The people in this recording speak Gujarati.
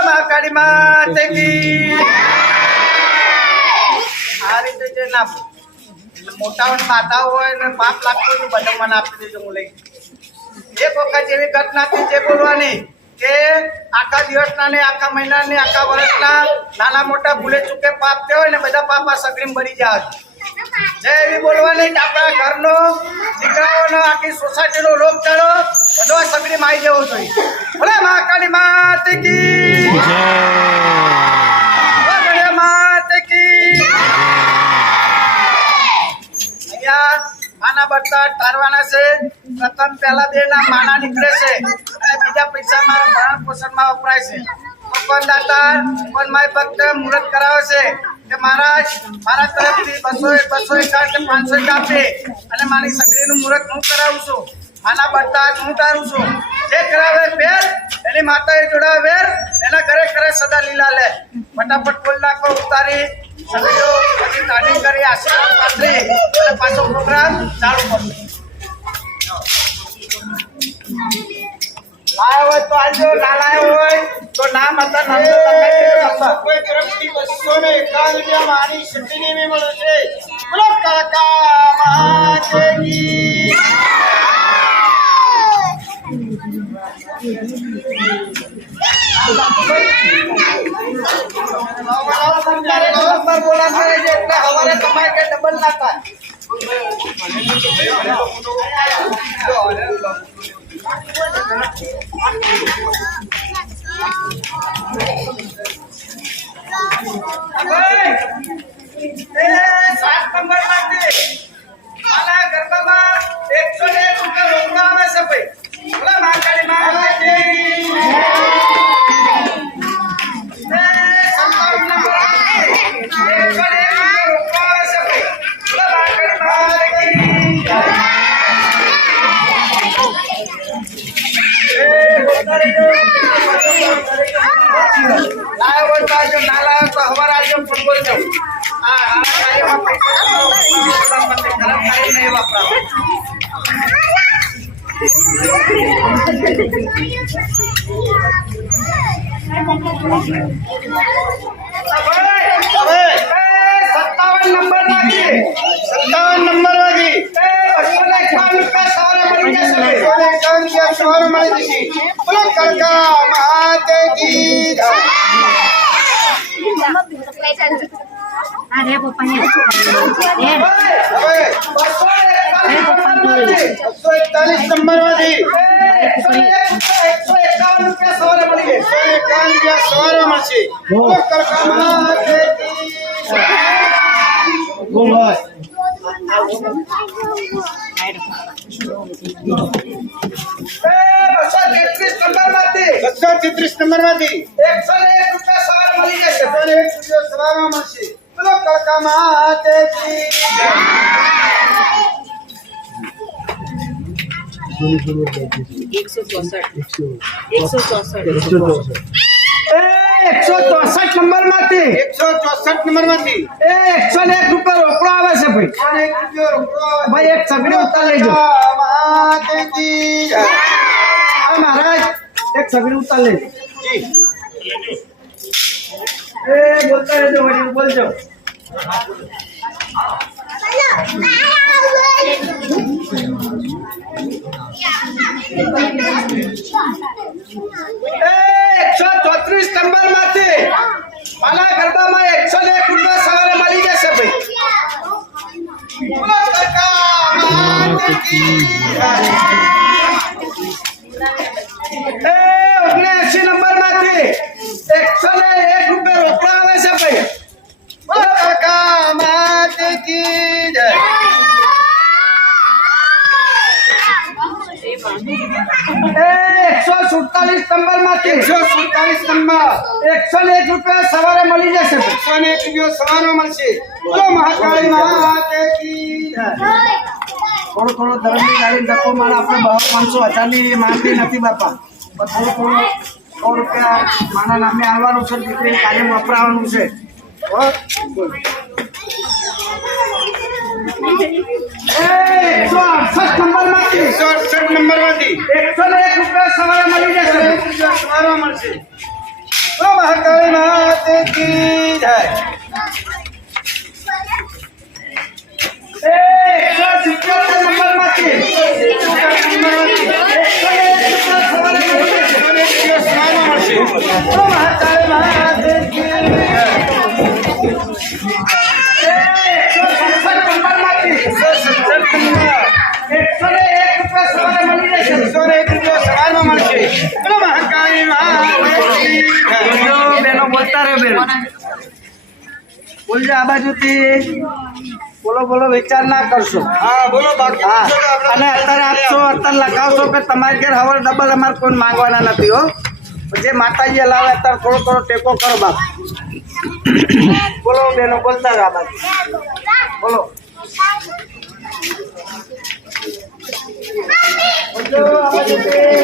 મહાકાળી માતે કી આ રીતે જે ના મોટા માતા હોય ને પાપ લાગતું હોય બધા મને આપી દેજો હું લઈ એક વખત એવી ઘટના થઈ જે બોલવાની કે આખા દિવસના ને આખા મહિના ને આખા વર્ષના નાના મોટા ભૂલે ચૂકે પાપ થયો હોય ને બધા પાપ આ સગડીમાં ભરી જાય જે એવી બોલવાની કે આપણા ઘરનો દીકરાઓનો આખી સોસાયટીનો લોક ચાલો બધો સગડીમાં આવી જવો જોઈએ ભલે મહાકાળી માતે કી જય માતે કી અહીંયા માના બર્તા તારવાના છે પ્રથમ પહેલા બે ના માના નીકળે છે અને બીજા પૈસા મારા ભરણ પોષણમાં વપરાય છે ભગવાન દાતા ભગવાન માય ભક્ત મુહૂર્ત કરાવે છે કે મહારાજ મારા તરફથી 200 એકાદ 500 આપે અને મારી સગડીનું મુહૂર્ત હું કરાવું છું માના બર્તા હું તારું છું જે કરાવે ફેર એની માતાએ જોડાવે વેર એના ઘરે ઘરે સદા લીલા લે ફટાફટ બોલ નાખો ઉતારી સગડીઓ પછી તાળી કરી આશીર્વાદ પાથરી અને પાછો પ્રોગ્રામ ચાલુ કરશે લાયો હોય તો આજો ના લાયો હોય તો નામ હતા નામ તો તમે કોઈ તરફથી 251 રૂપિયા મારી સગડીને મે મળે છે બોલો કાકા માતે કી બોલા કરે છે એટલે હવારે કમાય કે ડબલ ના થાય अरे पप्पा ने 141 नंबर वाली 151 રૂપિયા સવારે મળી ગઈ 151 રૂપિયા સવારે મળશે નંબર માંથી 101 રૂપિયા સવારે મળી જશે 101 રૂપિયા સવારે મળશે બોલો કાકા માતે કી 164 નંબર માંથી 164 નંબર માંથી 101 રૂપિયા રોકડો આવે છે ભાઈ 101 રૂપિયા રોકડો ભાઈ એક સગડી ઉતાર લેજો માતે કી મહારાજ એક સગડી ઉતાર લેજો જી બોલતા રહેજો વડીલ બોલજો 134 નંબર માંથી મારા ગરબામાં 101 રૂપિયા સવારે મળી જશે ભાઈ બોલો કાકા માતે કી 79 નંબર માંથી 101 રૂપિયા રોકડા આવે છે ભાઈ બોલો કાકા માતે કી જય 147 નંબર માંથી 147 નંબર 101 રૂપિયા સવારે મળી જશે 101 રૂપિયા સવારે મળશે બોલો મહાકાળી માતે કી જય થોડો થોડો ધર્મની ગાડી ધક્કો મારે આપણે 500 1000 ની માંગતી નથી બાપા પણ થોડો 100 રૂપિયા માના નામે આવવાનું છે દીકરી કાર્ય વપરાવાનું છે નંબરમાંથી 168 નંબરમાંથી 101 રૂપિયા સવારે મળી જશે. સવારમાં મળશે. બોલો મહાકાળી માત કી જય. 177 નંબરમાંથી 101 રૂપિયા સવારમાં મળશે. બોલો મહાકાળી માત કી જય. 167 નંબરમાંથી 167 101 રૂપિયા સવારે મળી જશે. 101 રૂપિયા સવારમાં મળશે. બોલો મહાકાળી માત કી જય. બોલજો બેનો, બોલતા રહે બેન. બોલજો આ બાજુથી. બોલો બોલો, વિચાર ના કરશો. હા બોલો બાકી હા, પૂછો તો આપણે અને અત્યારે આપશો, અત્યારે લગાવશો કે તમારે ઘેર હવે ડબલ અમારે કોઈ માંગવાના નથી હો. જે માતાજી લાવે અત્યારે થોડો થોડો ટેકો કરો બાપ. બોલો બેનો, બોલતા રહો આ બાજુ. બોલો બોલજો આ બાજુથી.